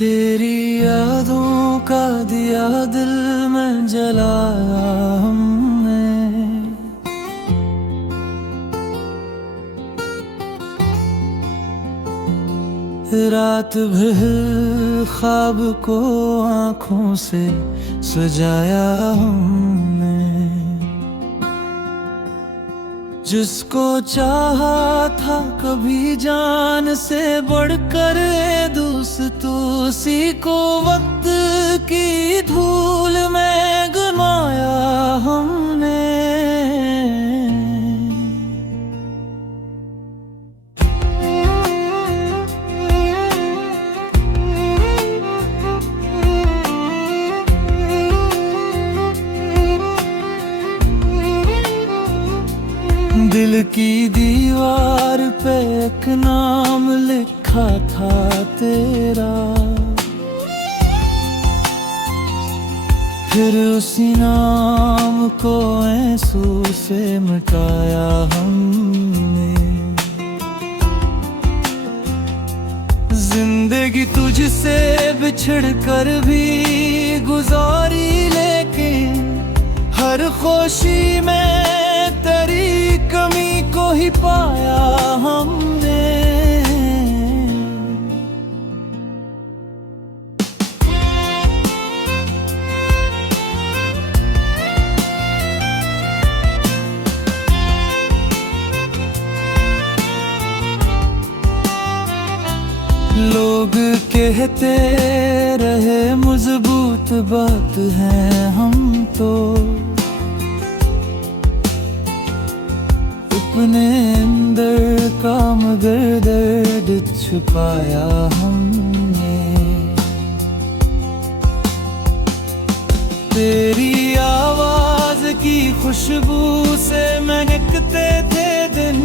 तेरी यादों का दिया दिल में जलाया हमने। रात भर ख्वाब को आँखों से सजाया हमने। जिसको चाहा था कभी जान से बढ़कर दोस्त, उसी को वक्त की धूल में गमाया हमने। दिल की दीवार पे एक नाम लिखा था तेरा, फिर उसी नाम को आंसू से मिटाया हमने। जिंदगी तुझसे बिछड़ कर भी गुजारी, लेकिन हर खुशी में तेरी कमी को ही पाया हमने। लोग कहते रहे मजबूत बात है हम तो, अपने अंदर का मगर दर्द छुपाया हमने। तेरी आवाज की खुशबू से महकते थे दिन,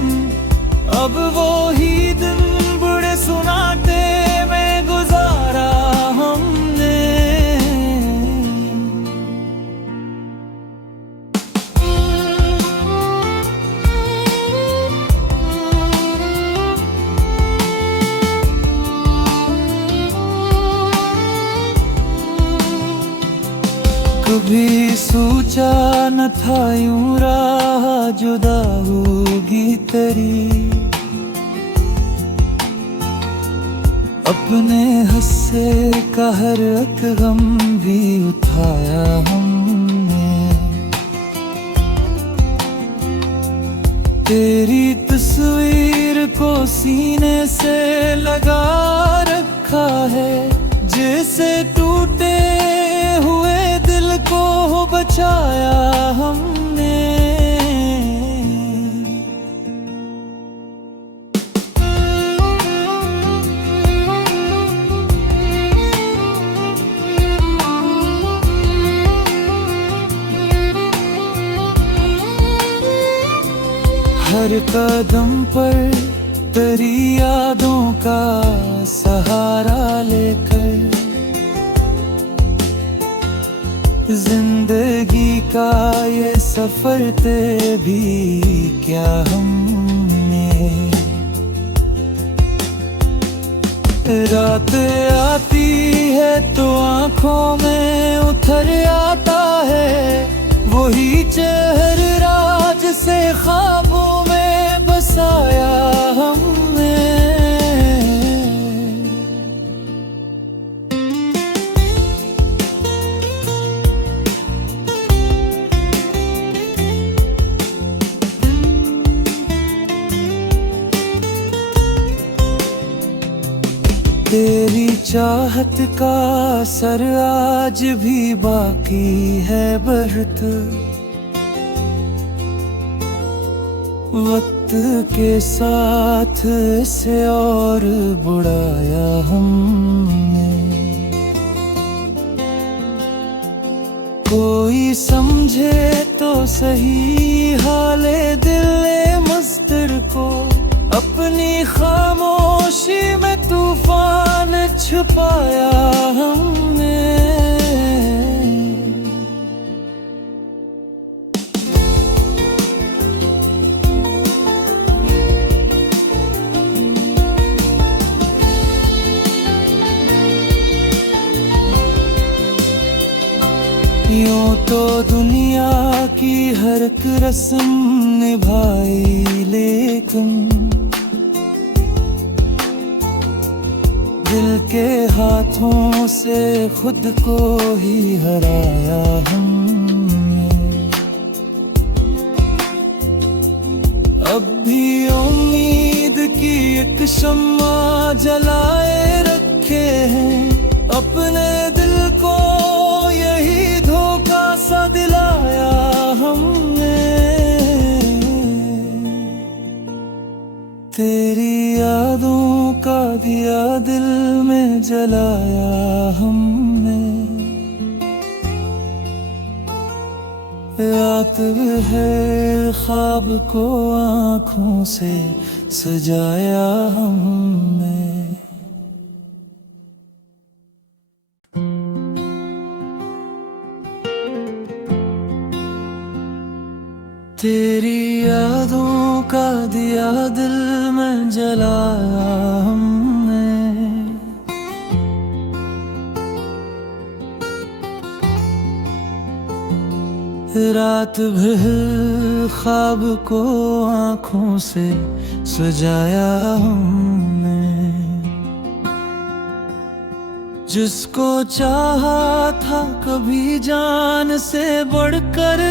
अब वो ही दिन बड़े सुनाटे में गुजारा हमने। कभी सोचा न था यूं राह जुदा होगी तेरी, अपने हस्से का हर एक गम भी उठाया हमने। तेरी तस्वीर को सीने से लगा रखा है, जैसे टूटे हुए दिल को बचाया हमने। हर कदम पर तेरी यादों का सहारा लेकर, जिंदगी का ये सफर ते भी क्या हमने। रात आती है तो आंखों में उतर आता है वही चेहरा से ख्वाबों में बसाया हमने। तेरी चाहत का असर आज भी बाकी है बरत, वक्त के साथ इसे और बुढ़ाया हमने। कोई समझे तो सही हाले दिल मस्तर को, अपनी खामोशी में तूफान छुपाया हमने। तो दुनिया की हर एक रस्म निभाई, लेकिन दिल के हाथों से खुद को ही हराया हमने। अब भी उम्मीद की एक शम्मा जलाए रखे हैं, अपने दिल को यही धोखा सा दिलाया हमने। तेरी यादों का दिया दिल में जलाया हमने। रात है ख्वाब को आँखों से सजाया हमने। तेरी यादों का दिया दिल में जलाया हमने। रात भर ख्वाब को आँखों से सजाया हमने। जिसको चाहा था कभी जान से बढ़कर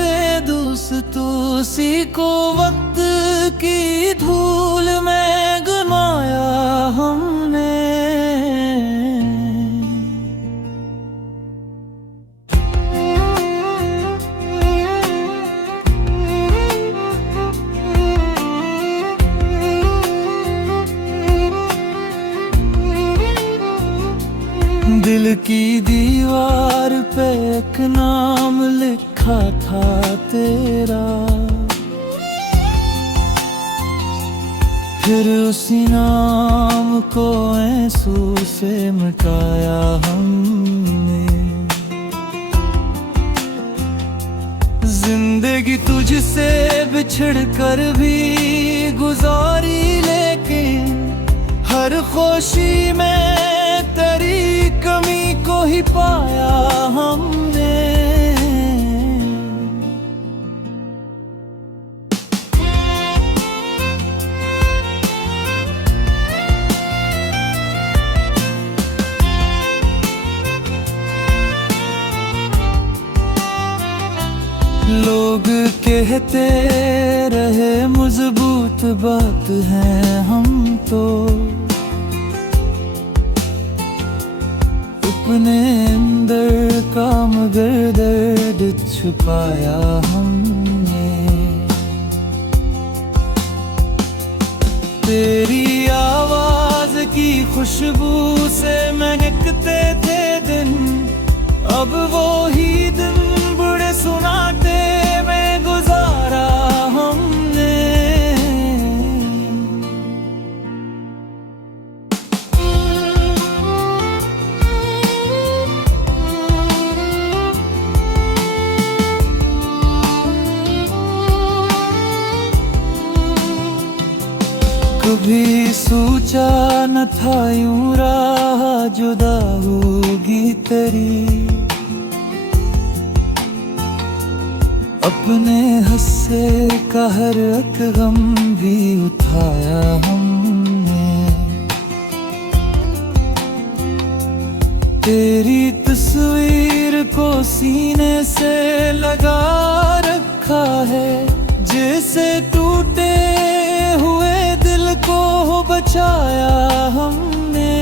दोस्तों, उसी को वक्त की धूल में गमाया हमने। दिल की दीवार पे एक नाम लिखा था तेरा, फिर उसी नाम को आंसू से मिटाया हमने। जिंदगी तुझसे बिछड़ कर भी गुजारी, लेकिन हर खुशी में तेरी कमी को ही पाया हमने। लोग कहते रहे मजबूत बात है हम तो, अपने अंदर का मगर दर्द छुपाया हमने। तेरी आवाज की खुशबू से महकते थे दिन, अब वो ही दिन बड़े सुनाते में गुजारा हमने। कभी सोचा न था यूं राह जुदा होगी तेरी, अपने हंसे का हर एक गम भी उठाया हमने। तेरी तस्वीर को सीने से लगा रखा है, जैसे टूटे हुए दिल को बचाया हमने।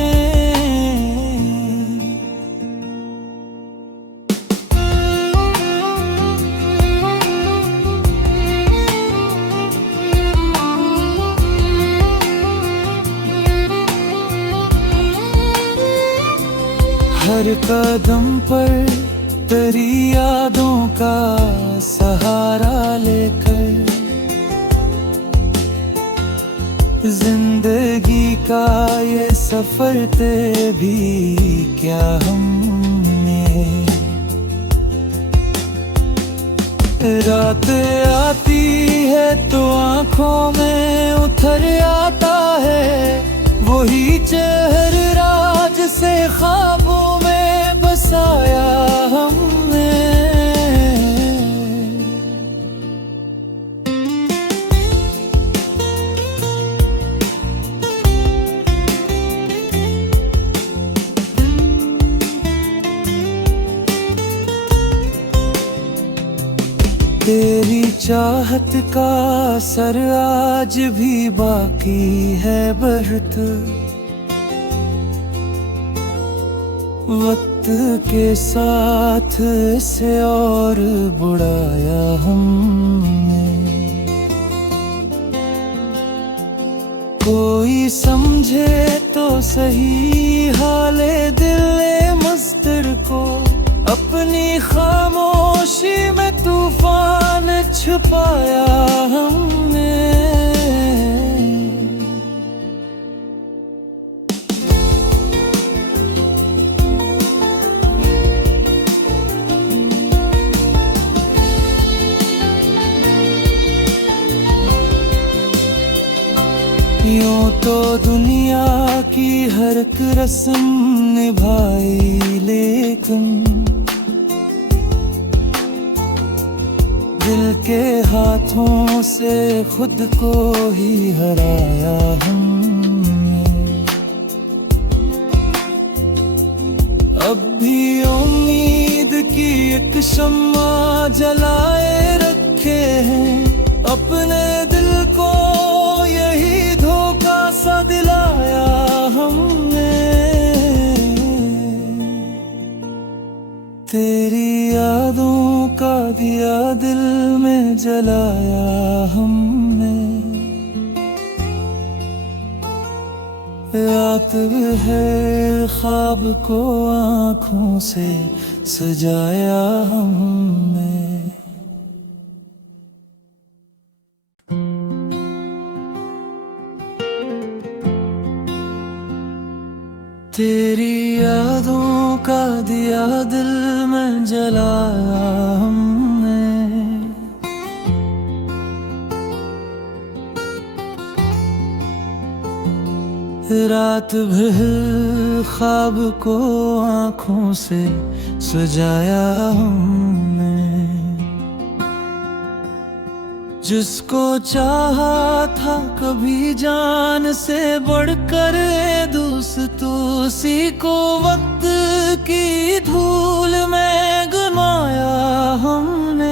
हर कदम पर तेरी यादों का सहारा लेकर, जिंदगी का ये सफर ते भी क्या हमने। रात आती है तो आंखों में उतर आता है वही चेहरा राज से ख्वाबों में बसाया हमने। चाहत का असर आज भी बाकी है बढ़त। वक्त के साथ इसे और बुढ़ाया हमने। कोई समझे तो सही हाले दिल मस्तर को, अपनी खामोशी में तूफान छुपाया हमने। यूं तो दुनिया की हर एक रस्म निभाई, लेकिन दिल के हाथों से खुद को ही हराया हमने। अब भी उम्मीद की एक शम्मा जलाए रखे हैं, अपने दिल को यही धोखा सा दिलाया हमने। तेरी यादों का दिया दिल में जलाया हमने। रात है ख्वाब को आँखों से सजाया हमने। तेरी यादों का दिया दिल में जलाया हमने। रात भर ख्वाब को आँखों से सजाया हमने। जिसको चाहा था कभी जान से बढ़कर दोस्त, उसी को वक्त की धूल में गमाया हमने।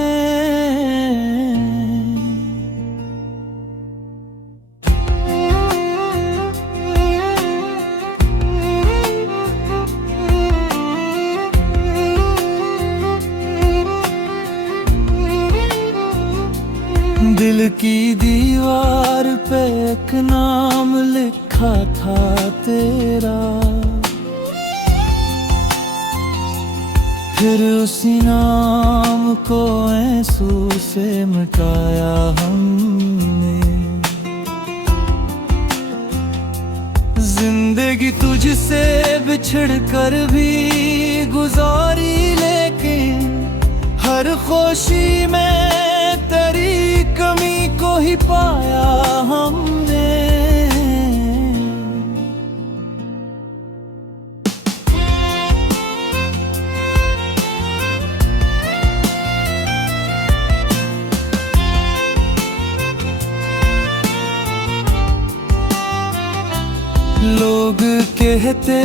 दिल की दीवार पे एक नाम लिखा था तेरा, फिर उसी नाम को आंसू से मिटाया हमने। जिंदगी तुझसे बिछड़ कर भी गुजारी, लेकिन हर खुशी में तेरी कमी को ही पाया हमने। लोग कहते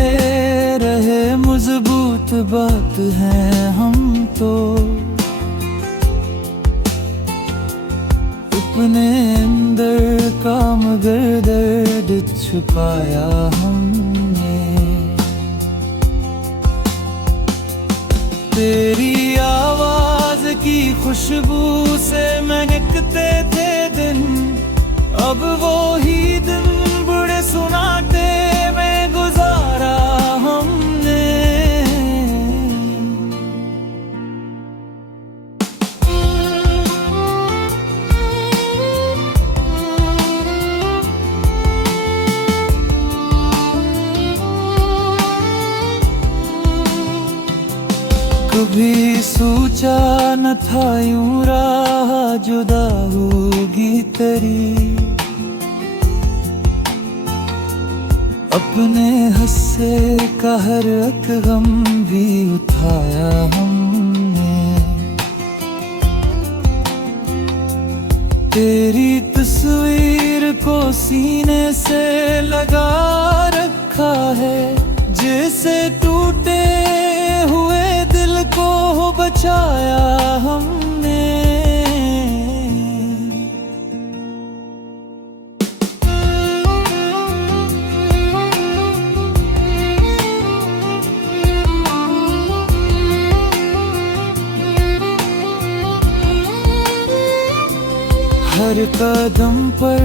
रहे मजबूत बात है हम तो, अपने अंदर का मगर दर्द छुपाया हमने। तेरी आवाज की खुशबू से महकते थे दिन, अब वो ही दिन बुढ़े सुनाते में गुजारा हमने। कभी सोचा न था यूं राह जुदा होगी तेरी, अपने हस्से का हर एक गम भी उठाया हमने। तेरी तस्वीर को सीने से लगा रखा है, जैसे टूटे हुए दिल को बचाया हमने। हर कदम पर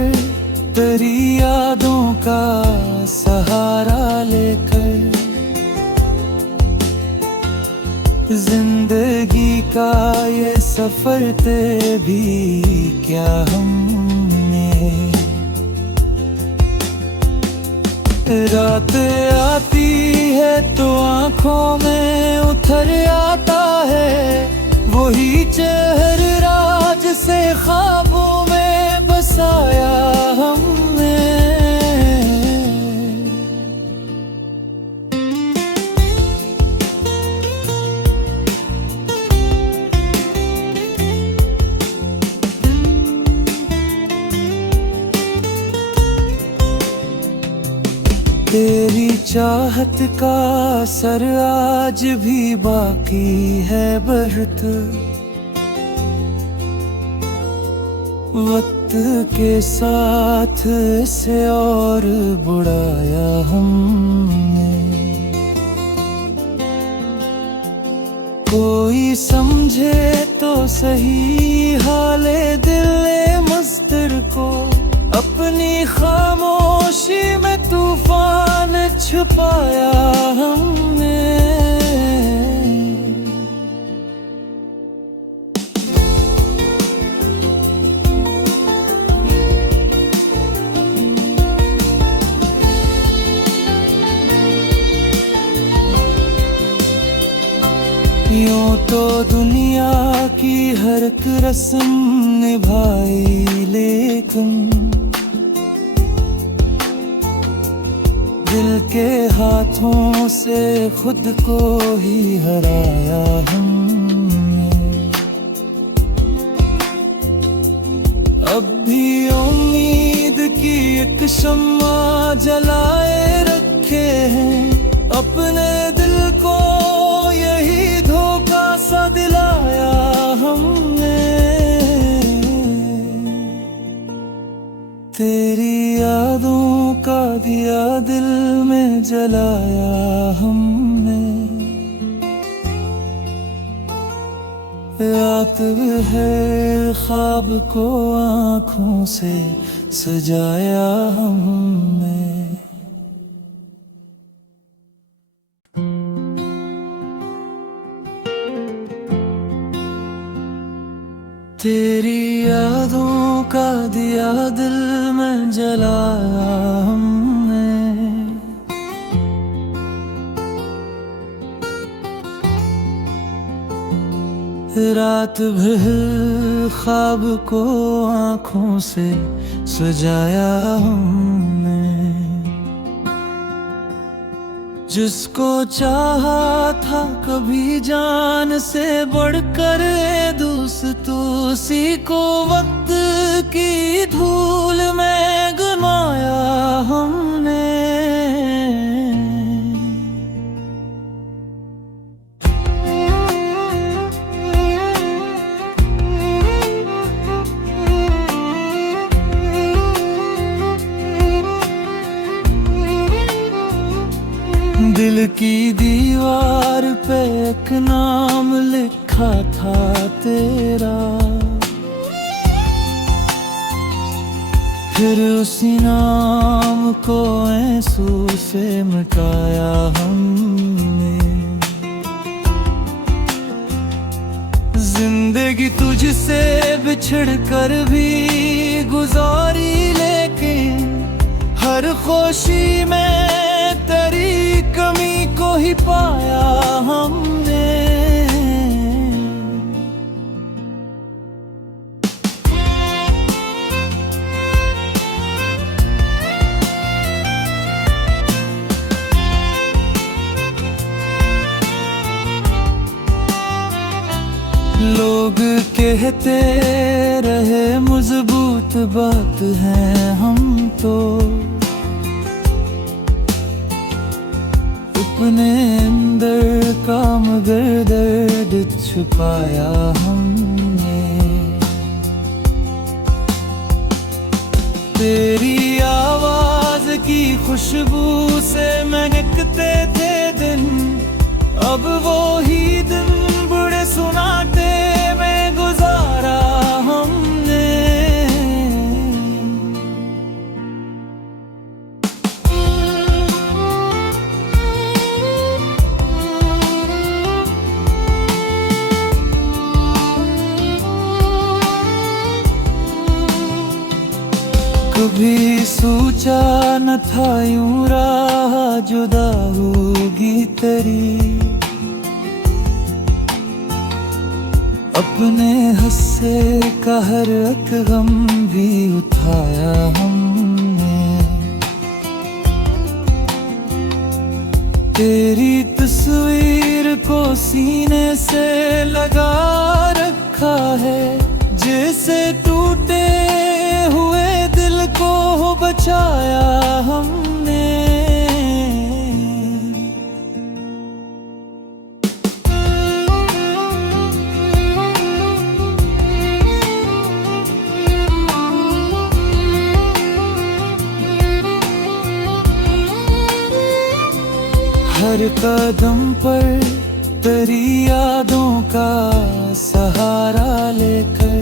तेरी यादों का सहारा लेकर, जिंदगी का ये सफर तय भी क्या हमने। रात आती है तो आंखों में उतर आता है वही चेहरा जिसे ख्वाबों में बसाया हमने। तेरी चाहत का असर आज भी बाकी है बहुत, वक्त के साथ इसे और बुढ़ाया हमने। कोई समझे तो सही हाले दिले मस्तर को, अपनी खामोशी में तूफान छुपाया हमने। यूं तो दुनिया की हर एक रस्म निभाई, लेकिन दिल के हाथों से खुद को ही हराया हमने। अब भी उम्मीद की एक शम्मा जलाए रखे हैं, अपने दिल को यही धोखा सा दिलाया हमने। तेरी यादों का दिया दिल में जलाया हमने। रात है ख्वाब को आँखों से सजाया हमने। तेरी यादों का दिया दिल में जलाया हमने। रात भर ख्वाब को आँखों से सजाया हमने। जिसको चाहा था कभी जान से बढ़कर दोस्त, उसी को वक्त की धूल में गमाया हमने। दिल की दीवार पे एक नाम लिखा था तेरा, फिर उसी नाम को आंसू से मिटाया हमने। जिंदगी तुझसे बिछड़ कर भी गुजारी, लेकिन हर खुशी में तेरी कमी को ही पाया हमने। लोग कहते रहे मजबूत बात है हम तो, अपने अंदर का मगर दर्द छुपाया हमने। तेरी आवाज की खुशबू से महकते थे दिन, अब वो ही दिन बड़े सुनाते में गुजारा हमने। सोचा न था यूं राह जुदा होगी तेरी। अपने हस्से का हर एक गम भी उठाया हमने। तेरी तस्वीर को सीने से लगा रखा है, जैसे टूटे हुए दिल को बचाया हमने। हर कदम पर तेरी यादों का सहारा लेकर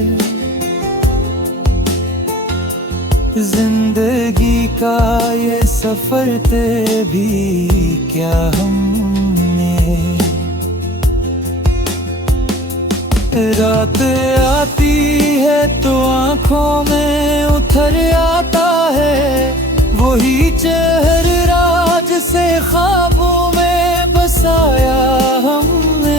जिंदगी का ये सफर तय भी क्या हमने। रात आती है तो आंखों में उतर आता है वही चेहरा जिसे ख्वाबों में बसाया हमने।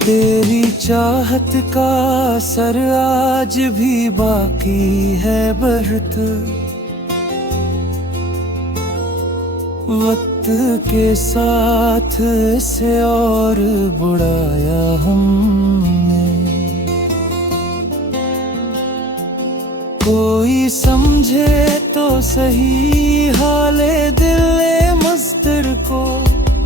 तेरी चाहत का असर आज भी बाकी है बहुत। वक्त के साथ इसे और बुढ़ाया हमने। कोई समझे तो सही हाले दिल मस्तर को,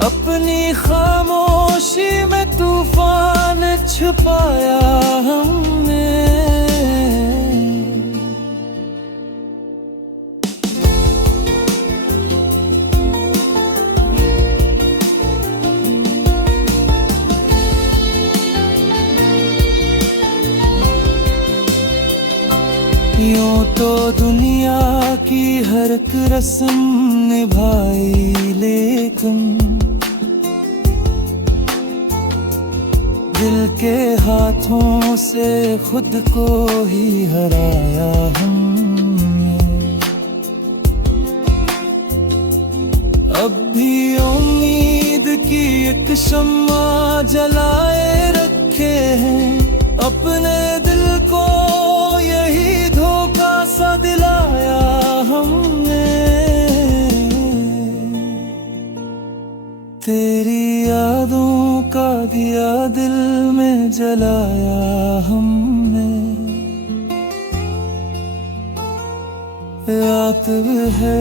अपनी खामोशी में तूफान छुपाया हमने। यूं तो दुनिया की हर एक रस्म निभाई, लेकिन दिल के हाथों से खुद को ही हराया हमने। अब भी उम्मीद की एक शम्मा जलाए रखे हैं, अपने दिल को यही धोखा सा दिलाया हमने। तेरी यादों का दिया दिल में जलाया हमने। रात है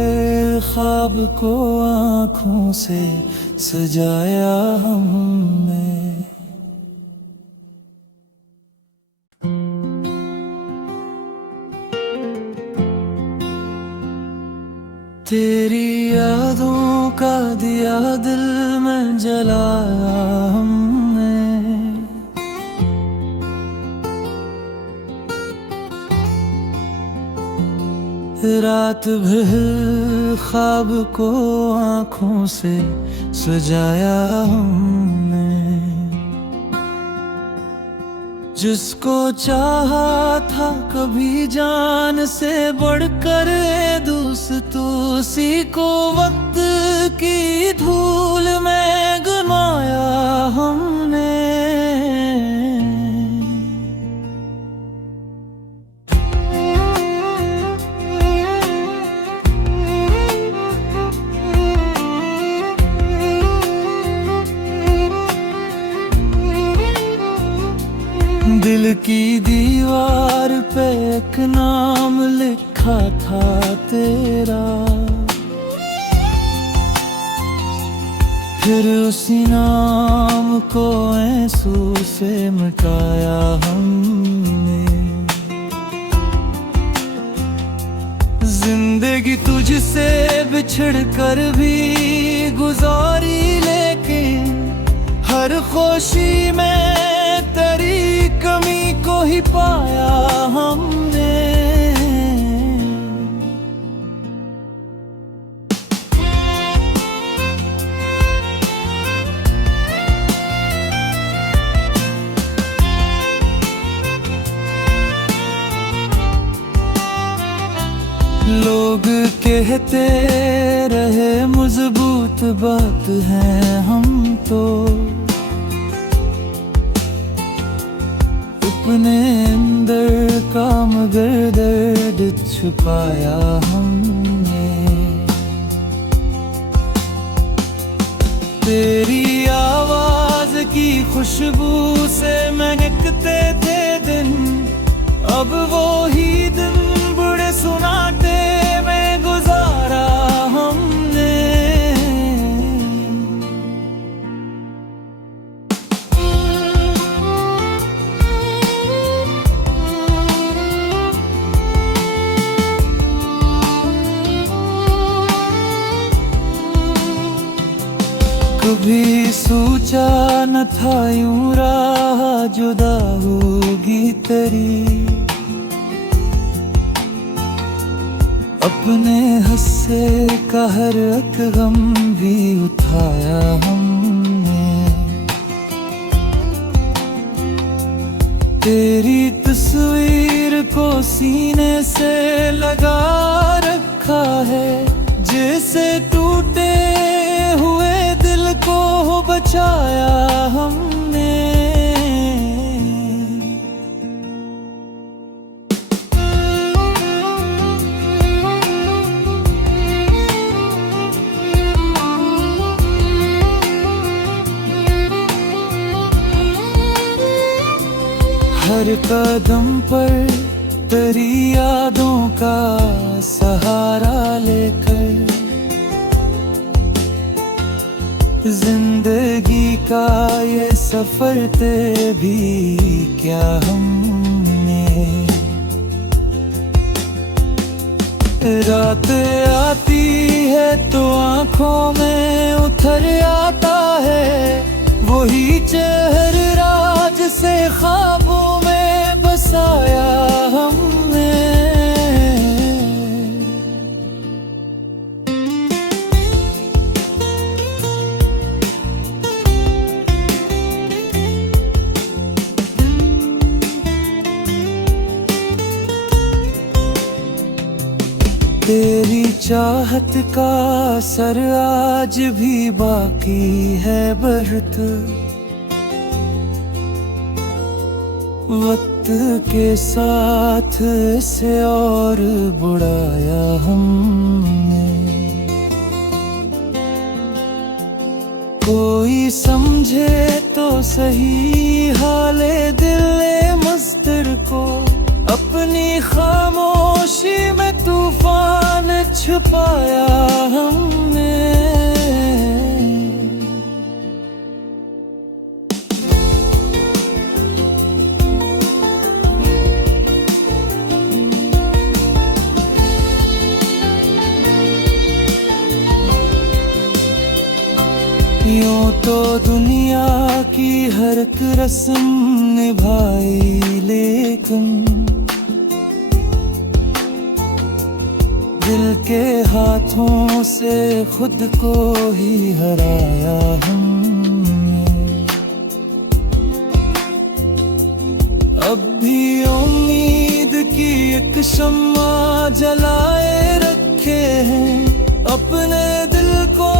ख्वाब को आँखों से सजाया हमने। तेरी यादों का दिया दिल में जलाया हमने। रात भर ख्वाब को आँखों से सजाया हमने। जिसको चाहा था कभी जान से बढ़कर दोस्त, उसी को वक्त की धूल में गमाया हमने। दिल की दीवार पे एक नाम लिखा था तेरा, फिर उसी नाम को आंसू से मिटाया हमने। जिंदगी तुझसे बिछड़ कर भी गुजारी, लेकिन हर खुशी में तेरी कमी को ही पाया हमने। लोग कहते रहे मजबूत बात है हम तो, अपने अंदर का मगर दर्द छुपाया हमने। तेरी आवाज की खुशबू से महकते थे दिन, अब वो ही दिन बड़े सुनाटे में गुजारा हमने। कभी सोचा न था यूं राह जुदा होगी तेरी, अपने हस्से का हर एक गम भी उठाया हमने। तेरी तस्वीर को सीने से लगा रखा है, जैसे टूटे हुए दिल को बचाया हमने। हर कदम पर तेरी यादों का सहारा लेकर, जिंदगी का ये सफर ते भी क्या हमने। रात आती है तो आंखों में उतर आता है वही चेहरा जिसे ख्वाबों में बसाया हमने। तेरी चाहत का असर आज भी बाकी है बहुत, वक्त के साथ इसे और बुढ़ाया हमने। कोई समझे तो सही हाले दिल मस्तर को, अपनी खामोशी में तूफान छुपाया हमने। यूं तो दुनिया की हर एक रस्म निभाई, लेकिन दिल के हाथों से खुद को ही हराया हमने। अब भी उम्मीद की एक शम्मा जलाए रखे हैं, अपने दिल को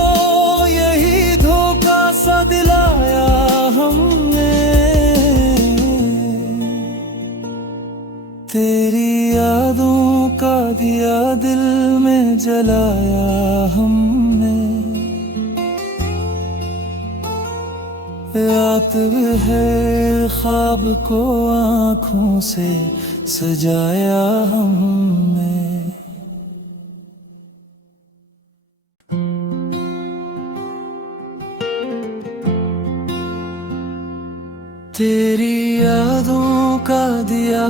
यही धोखा सा दिलाया हमने। तेरी यादों का दिया दिल में जलाया हमने। रात है ख्वाब को आँखों से सजाया हमने। तेरी यादों का दिया